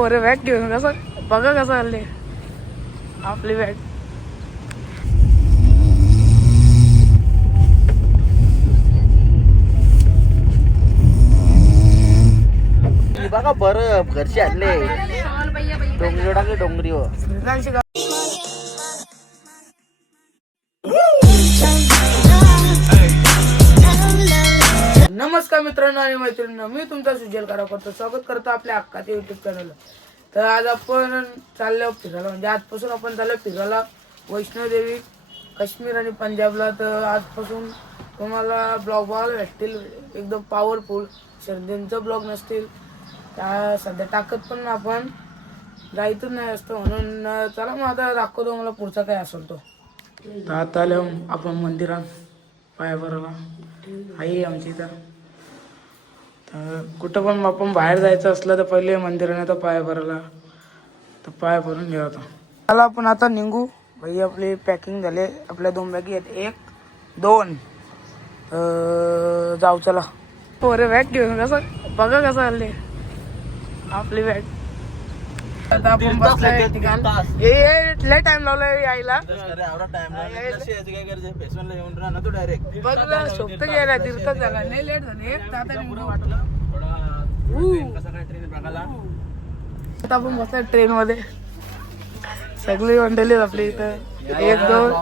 पोरे बॅग घेऊन कसं बघा कसं आले आपली बॅग. बघा बरं घरचे आणले डोंगरी टाकले डोंगरी व नमस्कार मित्रांनो आणि मैत्रिणींनो, मी तुमचा सुजल करावकर स्वागत करतो आपल्या अक्काच्या युट्यूब चॅनलला. तर आज आपण चाललो फिरायला, म्हणजे आजपासून आपण चाललो फिरायला वैष्णोदेवी, काश्मीर आणि पंजाबला. तर आजपासून तुम्हाला ब्लॉग बघायला भेटतील एकदम पॉवरफुल. सर्दींचा ब्लॉग नसतील, त्या सध्या टाकत पण आपण जायचं नाही असतं, म्हणून चला मग आता दाखवतो मला पुढचा काय असेल तो. तर आता आलो आपण मंदिरात पाया भरायला आई आमची. तर कुठं पण आपण बाहेर जायचं असलं तर पहिले मंदिराने तर पाया भरायला, तर पाया भरून घ्या होता. चला आपण आता निघू. भाई आपली पॅकिंग झाले, आपल्या 2 बॅगी आहेत, 1 2 जाऊ चला. पोरे बॅग घेऊन कसं बघा कसं आले आपली बॅग. आता आपण बसलाय ठिकाण, लय टाइम लावलाय यायला. बघ सोबत घ्यायला तीर्थच झाला, नाही लेट झाले. आता आपण बसलाय ट्रेन मध्ये, सगळी मंडळी आपली इथं. 1 2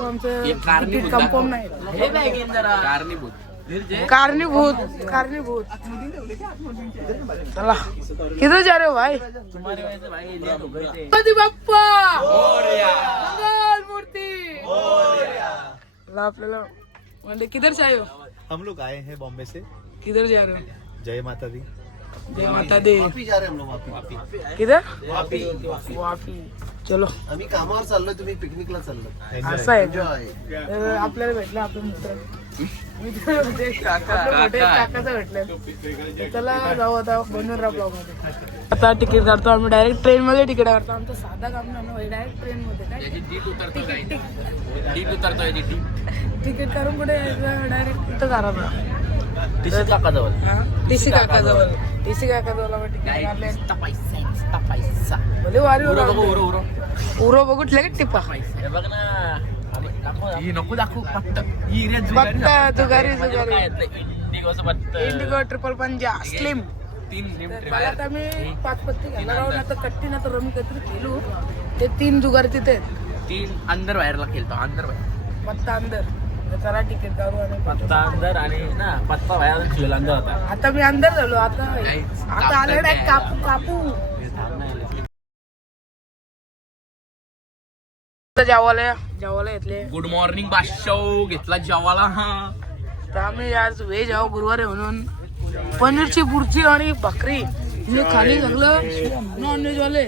आमचं तिकीट कन्फर्म नाही. कारणीभूत चला. किधर जा रहे हो भाई? गणपती बाप्पा मंगल मूर्ती. आपल्याला म्हणजे किधर से आए हो? हम लोग आए हैं बॉम्बे से. किधर जा रहे हो? जय माता दी. जय माता दी. वापी जा रहे हम लोग. वापी किधर? वापी. चलो. आम्ही कामावर चाललोय, तुम्ही पिकनिकला चाललो. असं आहे का? आपल्याला भेटलं आपले मित्र, काकाचं भेटलं. चला जाऊ आता बनवून ब्लॉग मध्ये. आता तिकीट काढतो आम्ही, डायरेक्ट ट्रेन मध्ये तिकीट काढतो. आमचं साधा काम नाही, डायरेक्ट ट्रेन मध्ये तिकीट काढून कुठे डायरेक्ट इथं करायचं. टीसी काकाजवळ टीसी काकाजवळ भले वारी उरो बघू लगेच टिप्पा बघ ना. नको दाखवू जुगारी इंडिगो इंडिगो 55 स्लिम. मला आम्ही 5 पत्ती घ्यायला राहून आता कट्टी ना तर रमी काहीतरी केलो. ते 3 जुगार तिथे 3 अंदर बाहेरला खेळतो. अंदर बाहेर पत्ता अंदर. चला तिकीट काढू आणि पत्ता अंदर आणि ना पत्ता बाहेर खेळ अंदर होता. आता मी अंदर झालो. आता आले कापू जेवायला येतले. गुड मॉर्निंग बादशाह घेतला जेवायला. तर आम्ही आज व्हेज आहो, गुरुवार आहे म्हणून पनीरची बुर्जी आणि भाकरी खाली सगळं नॉनव्हेज वाले.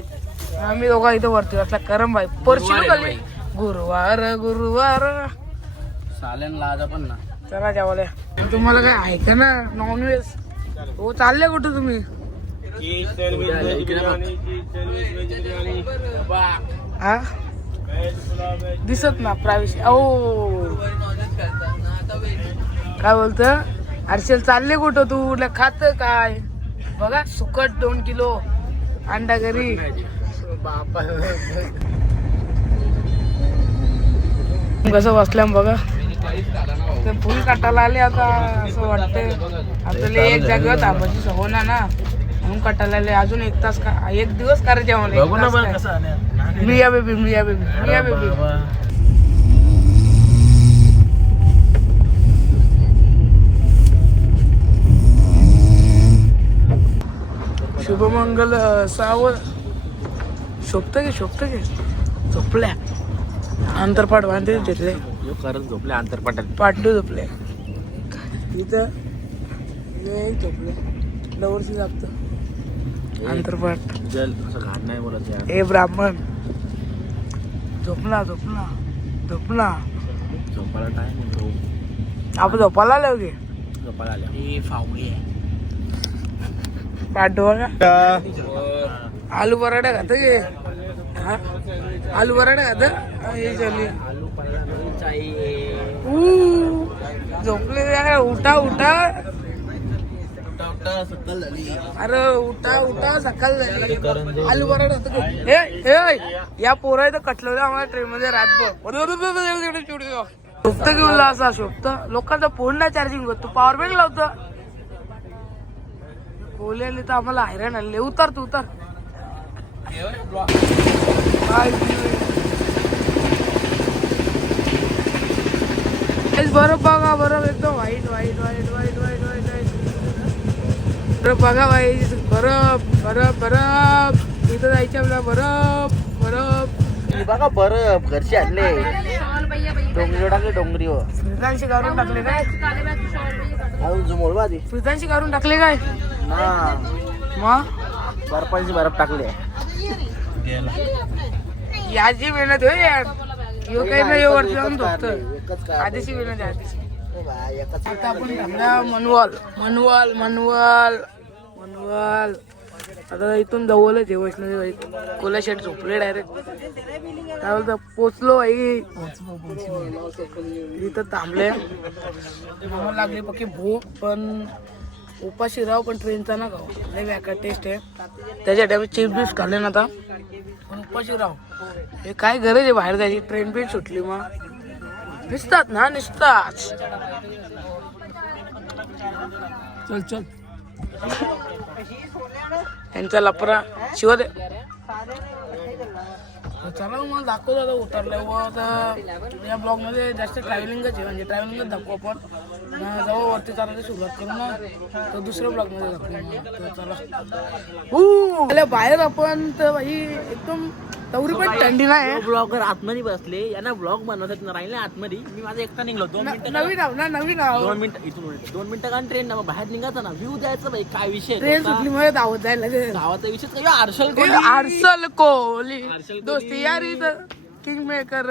आम्ही दोघा इथं वरती वाटला करम भाई परशी खाली. गुरुवार साल्यान लाजा पण ना. चला जेवायला. तुम्हाला काय आहे का ना नॉनव्हेज? हो चालले कुठं तुम्ही? हा दिसत ना प्रायव्हसी. ओ काय बोलत हर्षल? चालले कुठं तू? खात काय? बघा सुकट 2 किलो अंडा घरी. कसं बसल्या बघा. ते फुल काटायला आले. आता असं वाटतंय आपल्याला एक जागेवर थांबायची सवय ना, म्हणून काटायला आले. अजून 1 तास 1 दिवस करायचे आम्हाला. मिया बेबी. शुभमंगल सावळ शोभत घे झोपल्या. अंतरपाट बांधले तिथले खरंच झोपले. अंतरपाटात पाटू झोपले इथं. झोपले लवरची जापत अंतरपाट. जल असं घाट नाही बोलत. ए ब्राह्मण झोपला. झोपायला टाइम. आपण झोपायला आलो गे. झोपायला आल्या फावडी पाठू बघा. आलू पराठा खात गे. आलू पराठा खात हे झाली. झोपले उठा उठा सकाळ झाली. अरे उठा उठा सकाळ झाली. आलू पराठा होतं का? हे या पोरा इथं कटलं आम्हाला ट्रेन मध्ये रातभर शोभत घेऊन असा शोभत लोकांचा फोन नाही चार्जिंग होत तू पॉवर बँक लावतो बोलले तर आम्हाला हैराण आले. उतर तू उतर. बरं बघा बरं एकदम वाईट वाईट वाईट वाईट वाईट वाईट वाईट बरं बघा वाईट बरफ बरफ बरफ इथं जायचं आपला बरफ बरफ बघा बरं घरचे आणले डोंगरी टाकले डोंगरीवर फ्रिजांशी काढून टाकले काय अजून जुमोल बादी फ्रिजांशी काढून टाकले काय ना मग बर्फाची बर्फ टाकले याची मेहनत होय यार यो काही नाही यो वरती जाऊन धुतलं एकच काय आधीची मेहनत आहे आधीची. एकच आता आपण थांबला मनवाल मनवाल मनवाल मनवाल आता इथून जवळच आहे वैष्णोदेवी कोला शेट झोपले डायरेक्ट काय बोलतो पोचलो आई इथं थांबले मला लागली पक्की भूक पण उपाशी राव पण ट्रेनचा ना खाऊ लय व्याका टेस्ट आहे त्याच्यासाठी आम्ही चिप्स बिप्स खाल्ले ना आता पण उपाशी राव हे काय गरज आहे बाहेर जायची ट्रेन बिन सुटली मग निसतात ना निसतात चल चल यांचा लपरा शिव दे चला मला दाखवतो आता उतरल्यावर आता या ब्लॉग मध्ये जास्त ट्रॅव्हलिंगच आहे म्हणजे ट्रॅव्हलिंगच दाखवू आपण जेव्हा वरती चालायला सुरुवात करू ना तर दुसऱ्या ब्लॉग मध्ये दाखवू तर चला बाहेर आपण तर भाई एकदम तेवढी पण थंडी नाही ब्लॉगर आतमध्ये बसले यांना ब्लॉग बनवतात ना राहिले आतमध्ये मी माझा एकटा निघलो 2 मिनिटं नवीन आव ना नवीन आव 2 मिनिटं इथून 2 मिनिटं का ट्रेन ना बाहेर निघायचं ना व्ह्यू द्यायचं भाई काय विषय ट्रेन सुटली मध्ये धावत जायला गावाचा विषय काय हर्षल कोहली आरसल कोहली हर्षल दोस्ती यारी किंग मेकर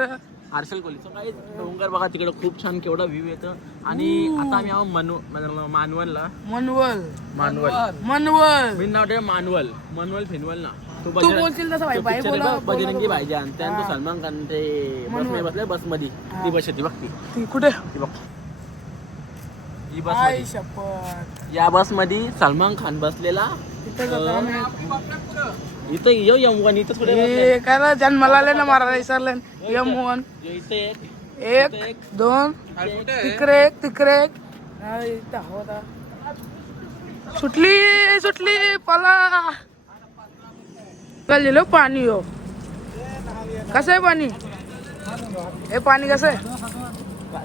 हर्षल कोहलीचं काय डोंगर बघा तिकडे खूप छान केवढा व्ह्यू येतं आणि आता आम्ही आहो मानवलला मनवल मानवल मनवल मी नाव ठेव मानवल फिनवल ना तू बोलशील तसं भाई बाई बोला बजरंगी भाईजी आणि त्यानंतर सलमान खान ते बस मध्ये बसले बस मध्ये ती बस ती बघती ती कुठे ती बघ ही बस आई मध्ये शपथ या बस मध्ये सलमान खान बसलेला तिथं जातो आम्ही. इथं येऊ यमवन इथं थोडे हे काय ना जन्माला आले ना मारायला विसरलं यमोहन इथे एक दोन तिकडे एक हा, इथं होता सुटली सुटली पला दिलं पाणी हो कसं आहे पाणी हे पाणी कसं आहे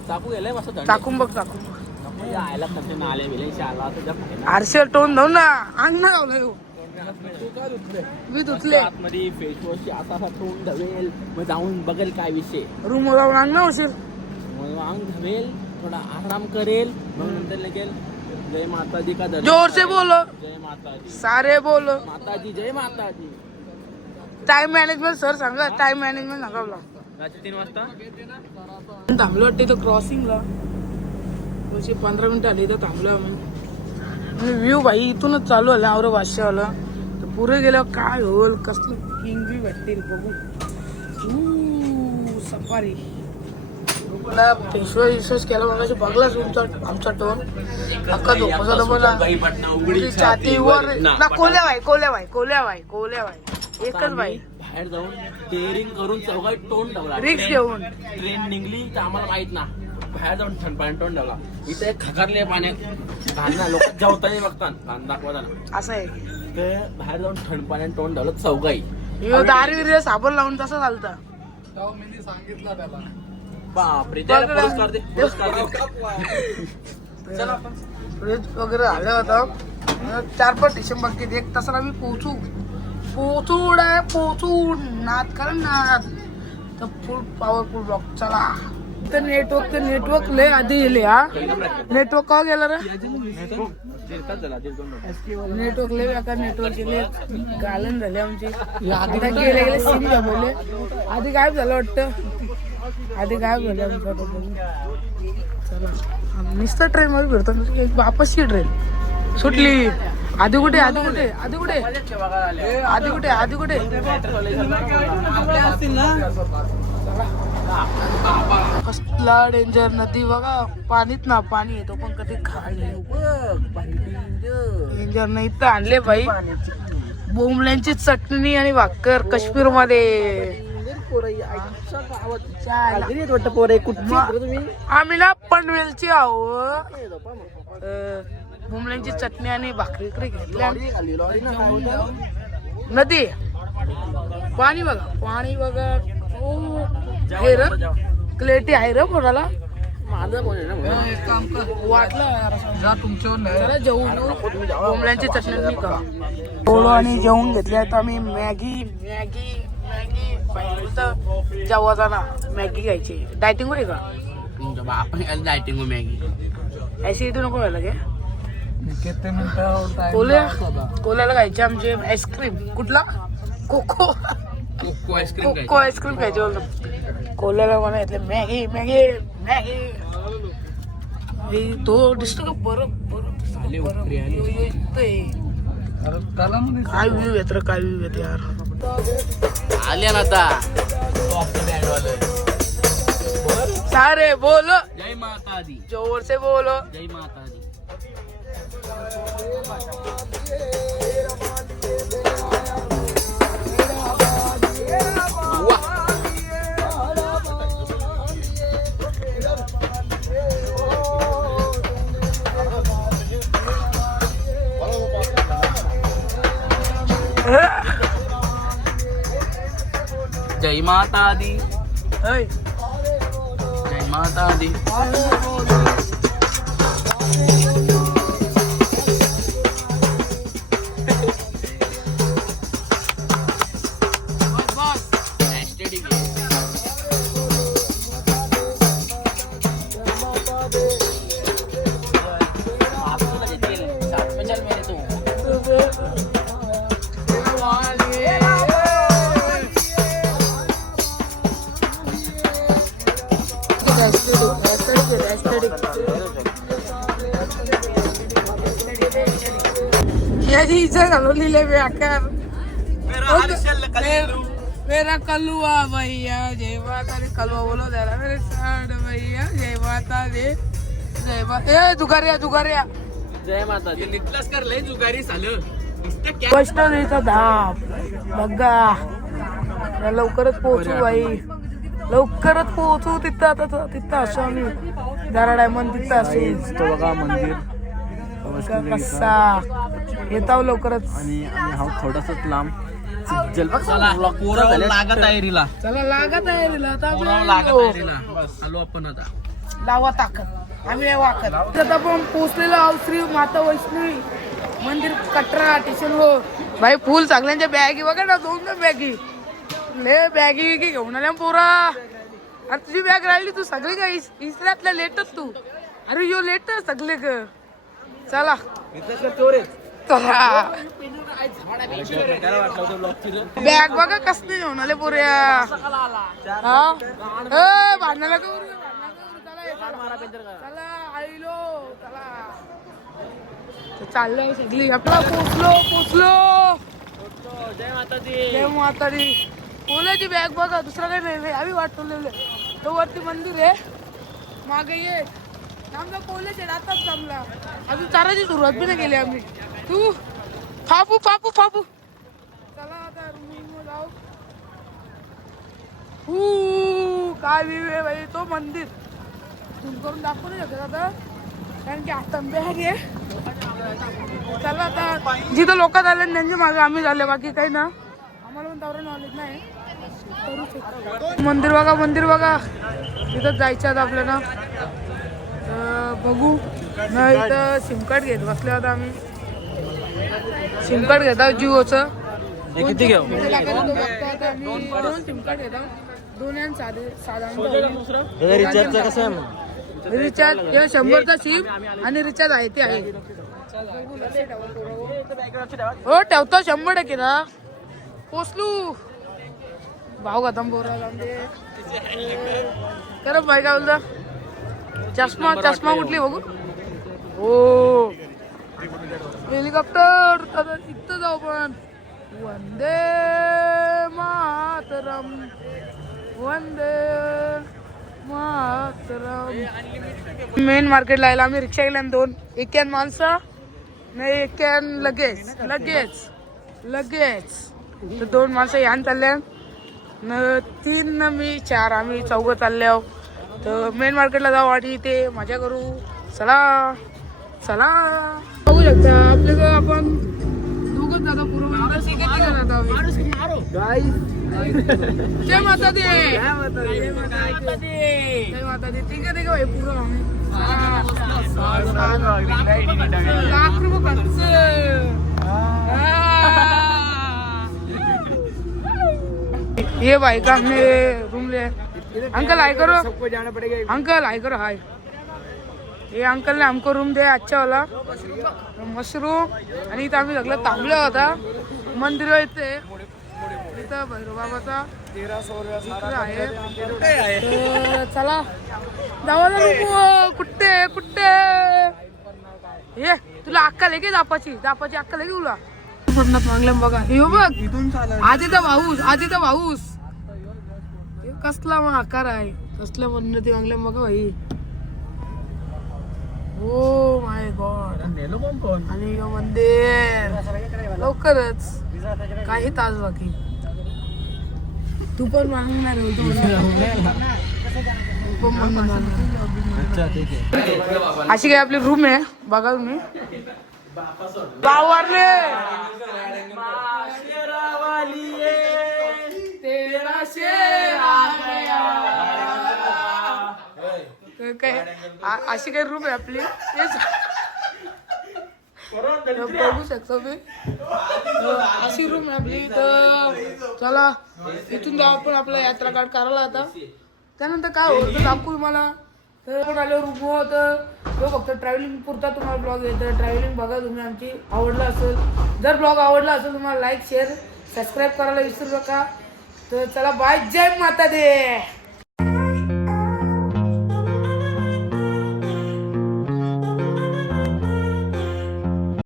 चाकू गेलाय मस्त टाकून बघ टाकून बघ आयला कसं नाले बिले शाला तुझ्या आरशे टोन जाऊ ना अंग ना जाऊ मी धुतले आतमध्ये फेस वॉश असा असा तोंड धवेल मग जाऊन बघेल काय विषय रूम जाऊन अंग ना होशील मग अंग धवेल थोडा आराम करेल मग नंतर लगेल जय माताजी का दर्शन जोर से बोलो जय माताजी सारे बोलो माताजी जय माताजी टाइम मॅनेजमेंट सर सांगा टाइम मॅनेजमेंट सांगा मला रात्री 3 वाजता थांबलो वाटतं इथं क्रॉसिंगला 15 मिनिटं आली इथं थांबलो आम्ही आणि व्ह्यू भाई इथूनच चालू आला और भाष्यावाला तर पुढे गेल्यावर काय होईल कसली किंग बी भेटतील बघू सफारी फेसवॉश विश्वास केला मग बघला आमचा टोन अख्खा झोपाचा डबला छातीवर ना कोल्या भाई एकच भाई बाहेर जाऊन डेअरिंग करून चौघात तोंड ठेवला रिक्स घेऊन ट्रेन निघली तर आम्हाला माहित ना बाहेर जाऊन थंड पाण्यात तोंड ठेवला इथे एक खकारले पाण्यात घालना लोक जेवताना बघतात घाण दाखवताना असं आहे ते बाहेर जाऊन थंड पाण्यात तोंड ठेवलं चौघाई दारी साबण लावून तसं चालतं बापरे त्याला पुरस्कार दे चला फ्रीज वगैरे आलं होतं 4-5 डिसेंबर किती 1 तासाला मी पोचू नाद करा नाद तर फुल पॉवरफुल ब्लॉक चला तर नेटवर्क लय आधी गेले हा नेटवर्क का गेला रे नेटवर्क लय बेकार नेटवर्क गेले गालन झाले आमची आता गेले सिम जमवले आधी गायब झालं वाटतं आधी गायब झाले आमच्या नुसतं ट्रेन मध्ये फिरतो वापसची ट्रेन सुटली आधी कुठे कसला डेंजर नदी बघा, पाणीत ना पाणी येतो पण कधी खाली डेंजर नाही तर आणले भाई बोंबल्यांची चटणी आणि भाकर काश्मीर मध्ये. आम्ही ना पनवेलची आहो. बोंबल्यांची चटणी आणि भाकरी घेतल्या. नदी पाणी बघा आहे र क्लेटी आहे र कोणाला वाटलं तुमच्यावर जेवून बोंबल्यांची चटणी का बोलो आणि जेवून घेतले. आता आम्ही मॅगी जेव्हा जाना मॅगी खायची. डायटिंग होय का आपण डायटिंग मॅगी ऍसिडिटी नको व्हायला गे. कोल्याला खायचे आमचे आईस्क्रीम. कुठला कोको आईस्क्रीम खायचे बोलतो. कोल्याला मला घेतले मॅगी तो दिसतो का बरं काय व्ह्यू येत काय व्ह्यू येत यार. आले ना आता सारे बोलो जय माता दी, जोर से बोलो जय माता दी. जय माता दी, ऐ, जय माता दी. घालवलेले व्याकार मेरा कलुआ भैया जय माता दी. कलुआ बोलो त्याला मेरे साड भैया जय माता दी. जय माता ए जुगारिया जय माता दी. नितलास कर लय जुगारी झालं. वैष्णोदेवीचा धाम बघा. लवकरच पोहोचू बाई, लवकरच पोहोचू तिथं. आता तिथं असू आम्ही दारा डायमंड तिथं असू. तो बघा मंदिर कसा येताव लवकरच. आणि हा थोडासाच लांब. लागत आहे रीला, चला लागत आहे रीला. आता लागत आहे रीला. आलो आपण आता. लावा ताकद आम्ही वाकत. आता आपण पोहोचलेलो आहोत श्री माता वैष्णवी मंदिर कटरा स्टेशन हो. भाई फुल सगळ्यांच्या बॅगी बघा ना, 2 बॅगी ले बॅगी घेऊन आल्या पोरा. अरे तुझी बॅग राहिली, तू सगळे का इसऱ्यातल्या लेटच तू. अरे यो लेट सगळे ग. चला बॅग बघा कसली घेऊन आले पोऱ्या. भांडणाला चला आईलो चला चाललंय सगळी. आपला पोचलो. जय माता दी. जय माता दी. कोल्याची बॅग बघा, दुसरा काही नाही. आम्ही वाटवलेलं तो वरती मंदिर आहे मागे ये. आमचा कोल्याचे आताच जमला. अजून चाराची सुरुवात बी नाही केली आम्ही. तू फापू चला आता रूम जाऊ. काय व्ह्यू आहे भाई. तो मंदिर झूम करून दाखवू नाही शकत आता कारण की आता बॅग आहे. चला आता जिथं लोक झाले त्यांच्या मागे आम्ही झाले, बाकी काही ना आम्हाला पण तेवढं नॉलेज नाही. मंदिर बघा तिथं जायचं आता आपल्याला. बघू ना. इथं सिम कार्ड घेत बसले होता आम्ही. सिम कार्ड घेता जिओचं. किती घेऊ? 2 सिम कार्ड घेता. 2 साधारण रिचार्ज कसं आहे मग? रिचार्ज 100चा सिम आणि रिचार्ज आहे ते आहे. हो ठेवतो 100% ना. पोचलू भाऊ गतम बोरायला खरं भाई काय बोलता. चष्मा कुठली बघू. हो हेलिकॉप्टर. आता इथं जाऊ पण. वंदे मातरम वंदे मेन मार्केटला यायला आम्ही रिक्षा गेल्या 2 एक माणसं नाही एक लगेच लगेच लगेच तर 2 माणसं यान चालल्या न 3 न मी 4 आम्ही 4 चालले आहो. तर मेन मार्केटला जाऊ वाटी ते मजा करू. चला चला बघू शकता आपल्याकडे आपण दोघंच जातो पूर्व जय माता दे जय माता दे ठीक आहे भाई पूर्ण आम्ही लाख रुपये खर्च ये भाई का हमने रूम ले अंकल हाय करो सबको जाना पड़ेगा अंकल हाय करो हाय ये अंकल ने हमको रूम दिया अच्छा वाला मशरूम आणि इथं आम्ही सगळं थांबलो होता मंदिर इथे इथं भैरवबाबाचा 1300 आहे तर चला जाऊ कुठे कुठे ये तुला अक्कल आहे की दापाची अक्कल आहे की तुला मागल्या बघा हे बघ आधीचा भाऊस कसला मग आकार आहे कसलं म्हणणं ते मागल्या बघा भाई. ओ माय गॉड आणि मंदिर लवकरच काही तास बाकी तू पण मागणार अशी काय आपली रूम आहे बघा तुम्ही बावरले काय अशी काही रूम आहे आपली बघू शकतो मी अशी रूम आहे आपली. तर चला इथून जाऊ आपण आपला यात्रा कार्ड करायला आता त्यानंतर काय होतं दाखवू मला. तर आपण आलो रूम तर तो फक्त ट्रॅव्हलिंग पुरता तुम्हाला ब्लॉग येतं ट्रॅव्हलिंग बघा तुम्ही आमची आवडला असेल जर ब्लॉग आवडला असेल तुम्हाला लाईक शेअर सबस्क्राईब करायला विसरू नका. तर चला बाय जय माता दे.